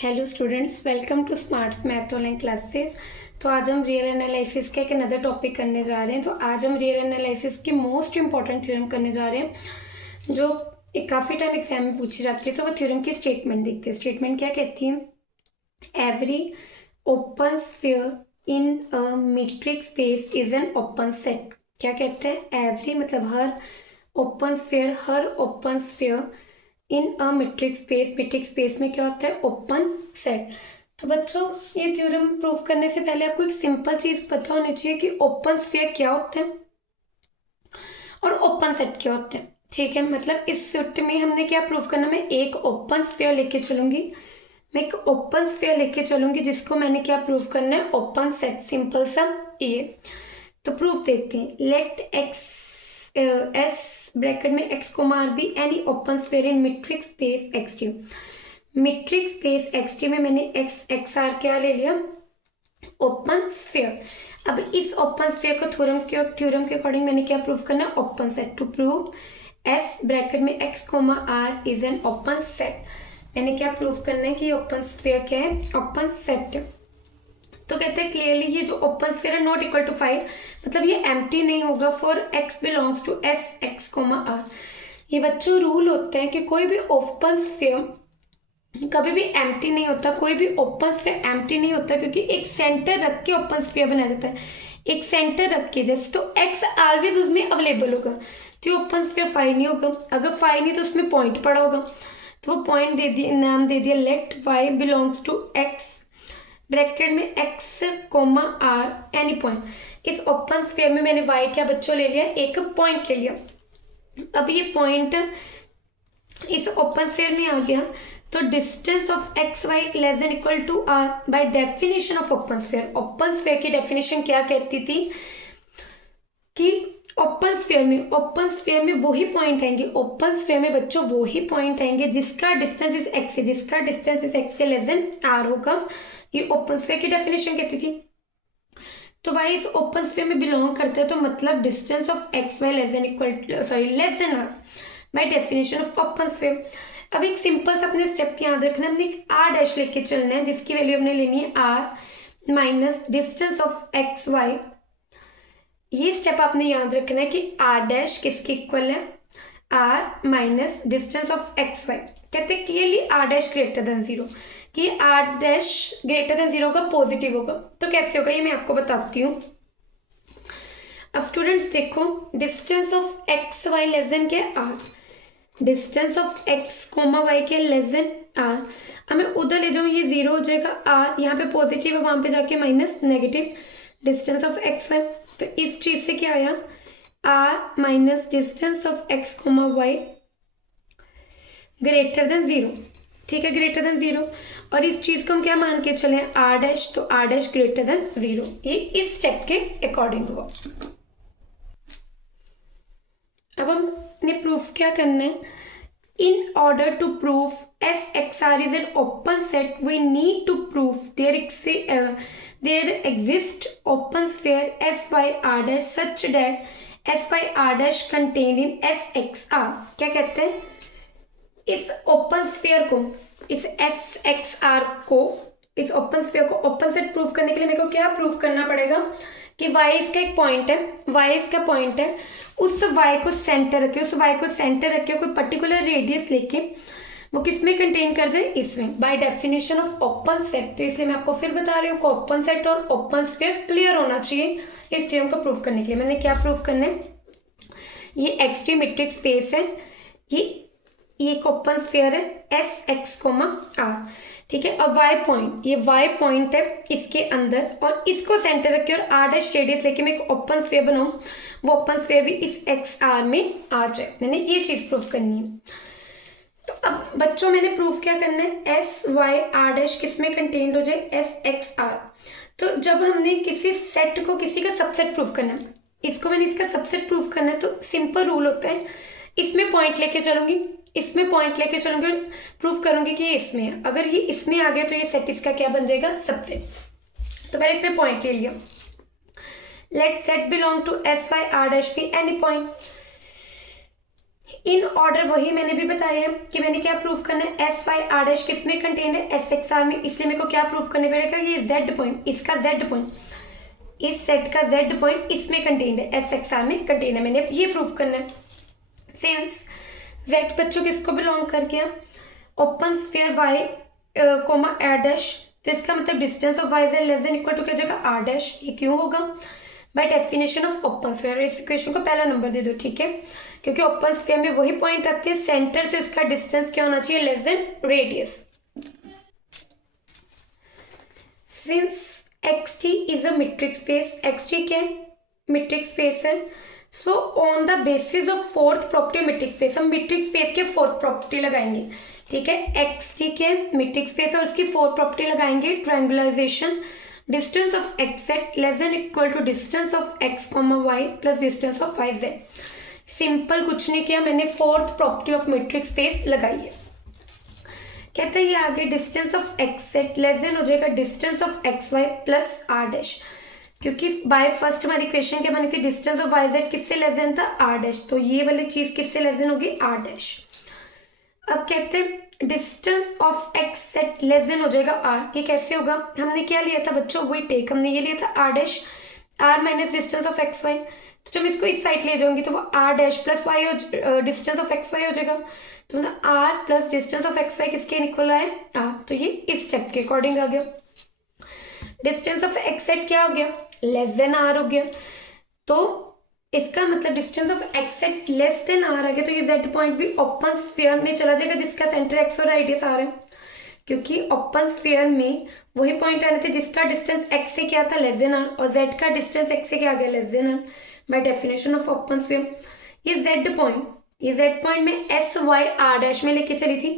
Hello students, welcome to Smarts Math online classes. तो आज हम रियल एनालिसिस का एक अनदर टॉपिक करने जा रहे हैं। तो आज हम रियल एनालिसिस की मोस्ट इंपॉर्टेंट थ्योरम करने जा रहे हैं जो काफ़ी टाइम एग्जाम में पूछी जाती है। तो वो थ्योरम की स्टेटमेंट देखते हैं। स्टेटमेंट क्या कहती है? Every open sphere in a metric space is an open set. क्या कहते हैं? एवरी मतलब हर ओपन स्फीयर इन अ मीट्रिक स्पेस में क्या होता है? Open set. तो बच्चों, ये थ्योरम प्रूव करने से पहले आपको एक सिंपल चीज पता होनी चाहिए कि ओपन स्फीयर क्या होते हैं और ओपन सेट क्या होते हैं। ठीक है, मतलब इस सेट में हमने क्या प्रूव करना? मैं एक ओपन स्फीयर लेके चलूंगी जिसको मैंने क्या प्रूव करना है? Open set. सिंपल सा ये। तो प्रूफ देखते हैं। लेट एक्स एस ब्रैकेट में x comma r be any open sphere in metric space x t. Metric space x t में मैंने एक्स आर क्या ले लिया? Open sphere. अब इस ओपन स्फीयर को थ्योरम के अकॉर्डिंग मैंने क्या प्रूव करना है? Open set. To prove s bracket में x comma r is an open set, मैंने क्या प्रूव करना है कि ओपन स्फीयर क्या है? Open set. तो कहते हैं क्लियरली ये जो ओपन स्फीयर है नॉट इक्वल टू 5, मतलब ये एम्प्टी नहीं होगा for x belongs to S x comma r. ये बच्चों रूल होते हैं कि कोई भी ओपन स्फीयर कभी भी एम्प्टी नहीं होता, कोई भी ओपन स्फीयर एम्प्टी नहीं होता, क्योंकि एक सेंटर रख के ओपन स्फीयर बनाया जाता है। एक सेंटर रख के जैसे, तो एक्स ऑलवेज उसमें अवेलेबल होगा, तो ओपन स्फीयर 5 नहीं होगा। अगर 5 नहीं तो उसमें पॉइंट पड़ा होगा, तो वो पॉइंट दे दिया, नाम दे दिया let y belongs to x bracket में x comma r any point. इस ओपन स्फीयर में मैंने वाई क्या बच्चों ले लिया? एक पॉइंट ले लिया। अब ये पॉइंट इस ओपन स्फीयर में आ गया, तो distance of x y less than equal to r by definition of open sphere. Open sphere की डेफिनेशन क्या कहती थी कि ओपन स्फीयर में वही पॉइंट आएंगे, ओपन स्फीयर में बच्चों वही पॉइंट आएंगे जिसका डिस्टेंस इस एक्स से लेस देन आर होगा। ये ओपन स्फीयर की डेफिनेशन कहती थी। तो वाई इस ओपन स्फीयर में बिलोंग करता है, तो मतलब distance of x y less than r by definition of open sphere. अब एक सिंपल सा अपने स्टेप याद रखना, हमने एक आर डैश लेके चलना है जिसकी वैल्यू हमने लेनी है r minus distance of x y. ये स्टेप आपने याद रखना है कि आर डैश किसके इक्वल है? R minus distance of x y. कहते हैं clearly r dash greater than 0, कि आर डैश ग्रेटर देन 0 होगा, पॉजिटिव होगा। तो कैसे होगा ये मैं आपको बताती हूँ। अब स्टूडेंट्स देखो, distance of x y less than क्या है? R. Distance of x comma y के लेस देन आर। अब मैं उधर ले जाऊँ, ये 0 हो जाएगा, आर यहाँ पे पॉजिटिव है, वहां पे जाके minus negative distance of x y. तो इस चीज से क्या आया? R minus distance of x comma y greater than 0। ठीक है, ग्रेटर देन 0। और इस चीज को हम क्या मान के चले? आर डैश, तो आर डैश ग्रेटर देन 0। ये इस स्टेप के अकॉर्डिंग हुआ। अब हमने प्रूफ क्या करना है? In order to prove S x r is an open set, we need to prove there exist open sphere S y r dash such that S y r dash contained in S x r. क्या कहते हैं? इस open sphere को, इस S x are को, इस open sphere को open set proof करने के लिए मेरे को क्या प्रूफ करना पड़ेगा? कि y इसका एक पॉइंट है, y इसका पॉइंट है, उस y को सेंटर रखे, कोई पर्टिकुलर रेडियस लेके वो किस में कंटेन कर जाए? इसमें, bye definition of open set. तो इसलिए मैं आपको फिर बता रही हूँ कि ओपन सेट और ओपन स्फीयर क्लियर होना चाहिए इस थ्योरम को प्रूफ करने के लिए। मैंने क्या प्रूफ करना है? ये एक्स टी मीट्रिक स्पेस है, ये एक ओपन स्फीयर है एस एक्स कोमा आर। ठीक है, और वाई पॉइंट, ये वाई पॉइंट है इसके अंदर, और इसको सेंटर रखे और आर डैश रेडियस लेके मैं एक ओपन स्फीयर बनाऊं, वो ओपन स्फीयर भी इस एक्स आर में आ जाए। मैंने ये चीज प्रूफ करनी है। तो अब बच्चों मैंने प्रूफ क्या करना है? एस वाई आर डैश किस में कंटेन्ड हो जाए? S x r. तो जब हमने किसी सेट को किसी का सबसेट प्रूफ करना है, इसको मैंने इसका सबसेट प्रूफ करना है, तो सिंपल रूल होता है, इसमें पॉइंट लेके चलूंगी, और प्रूफ करूंगी कि ये इसमें है। अगर ये इसमें आ गया तो ये सेट इसका क्या बन जाएगा? सबसेट। तो पहले इसमें पॉइंट ले लिया। Let set belong to S y r dash be any point. In order वही मैंने भी बताया है कि मैंने क्या प्रूव करना है, एस वाई आर डैश किस में कंटेन है, एस एक्स आर में, इसलिए मेरे को क्या प्रूव करने पड़ेगा, ये जेड पॉइंट, इसका जेड पॉइंट, इस सेट का जेड पॉइंट इसमें कंटेन है, एस एक्स आर में कंटेन है, मैंने ये प्रूव करना है। सिंस जेड बच्चों किसको बिलोंग कर गया, open sphere y comma r dash, तो इसका मतलब distance of y z less than equal to क्या हो जाएगा, आर डैश। ये क्यों होगा, by definition of open sphere. इस इक्वेशन को पहला नंबर दे दो, ठीक है, क्योंकि ओपन स्फीयर में वही पॉइंट आते हैं, सेंटर से उसका डिस्टेंस क्या होना चाहिए, less than radius. Since xt is a metric space, xt क्या है, मीट्रिक स्पेस है, so on the basis of fourth property metric space, हम मीट्रिक स्पेस के फोर्थ प्रॉपर्टी लगाएंगे, ठीक है, xt के मीट्रिक स्पेस और उसकी फोर्थ प्रॉपर्टी लगाएंगे, triangularization, distance of x z less than equal to distance of x comma y plus distance of y z. Simple, कुछ नहीं किया मैंने, fourth property of metric space लगाई है। कहते हैं ये आगे distance of x z less than हो जाएगा distance of x y plus r dash, क्योंकि बाय फर्स्ट हमारी इक्वेशन क्या बनी थी, डिस्टेंस ऑफ वाई जेड किससे लेस देन था, आर डैश, तो ये वाली चीज किससे लेस देन होगी, आर डैश। अब कहते हैं distance of x z less than हो जाएगा आर, ये कैसे होगा, हमने क्या लिया था बच्चों, वही टेक, हमने ये लिया था r dash, r minus distance of x y, तो जब इसको इस साइड ले जाऊंगी तो वो r dash plus y distance of x y हो जाएगा, तो मतलब r plus distance of x y किसके इक्वल है, आर, तो ये इस स्टेप के अकॉर्डिंग आ गया। डिस्टेंस ऑफ एक्स जेड क्या हो गया, लेस देन आर हो गया, तो इसका मतलब distance of x z less than r आ गया, तो ये जेड पॉइंट भी ओपन स्फीयर में चला जाएगा जिसका सेंटर एक्स और रेडियस आर है, क्योंकि ओपन स्फीयर में वही पॉइंट आने थे जिसका डिस्टेंस एक्स से क्या था, लेस देन आर, और जेड का डिस्टेंस एक्स से क्या आ गया, less than r, by definition of open sphere. ये जेड पॉइंट में एस वाई आर डैश में लेके चली थी,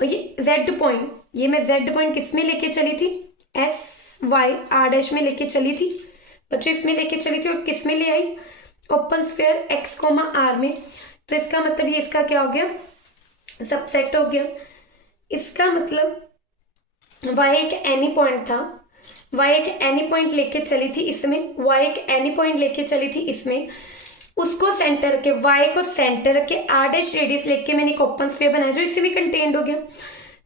और ये जेड पॉइंट, ये मैं जेड पॉइंट किस में लेके चली थी, एस वाई आर डैश में लेके चली थी बच्चों, इसमें लेके चली थी, और किस में ले आई, open sphere x comma r में, तो इसका मतलब ये इसका क्या हो गया, सबसेट हो गया। इसका मतलब y एक एनी पॉइंट था, y एक एनी पॉइंट लेके चली थी इसमें, y एक एनी पॉइंट लेके चली थी इसमें, उसको सेंटर के, y को सेंटर के आर डैश रेडियस लेके मैंने एक ओपन स्फीयर बनाया जो इससे भी कंटेन्ड हो गया,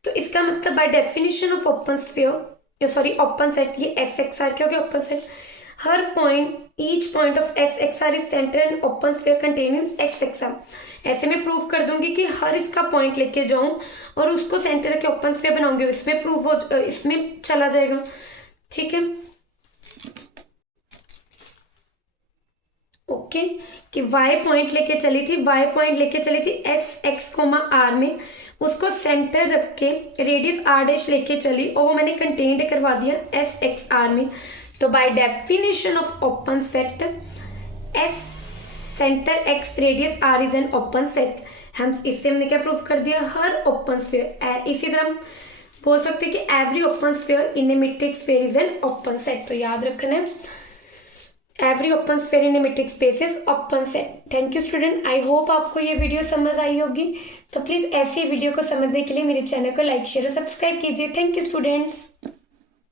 तो इसका मतलब by definition of open sphere, sorry open set, ये एस एक्स आर क्या हो गया, ओपन सेट, हर point, each point of S x r is centre and open sphere containing S x r. ऐसे मैं प्रूव कर दूंगी कि हर इसका पॉइंट लेके जाऊं और उसको सेंटर के ओपन स्फीयर बनाऊंगी, इसमें प्रूव हो, इसमें चला जाएगा, ठीक है, ओके, कि y पॉइंट लेके चली थी एफ एक्स कोमा आर में, उसको सेंटर रख के रेडियस आर डैश लेके चली और वो मैंने कंटेन्ड करवा दिया एफ एक्स आर में, तो by definition of open set S centre x radius r is an open set. हम इससे हमने क्या प्रूव कर दिया, हर ओपन स्फीयर, इसी तरह हम बोल सकते हैं कि every open sphere in a metric sphere is an open set, तो याद रखना है every open sphere in a metric space is open set. Thank you student, I hope आपको ये वीडियो समझ आई होगी, तो प्लीज़ ऐसी वीडियो को समझने के लिए मेरे चैनल को लाइक शेयर और सब्सक्राइब कीजिए। Thank you students.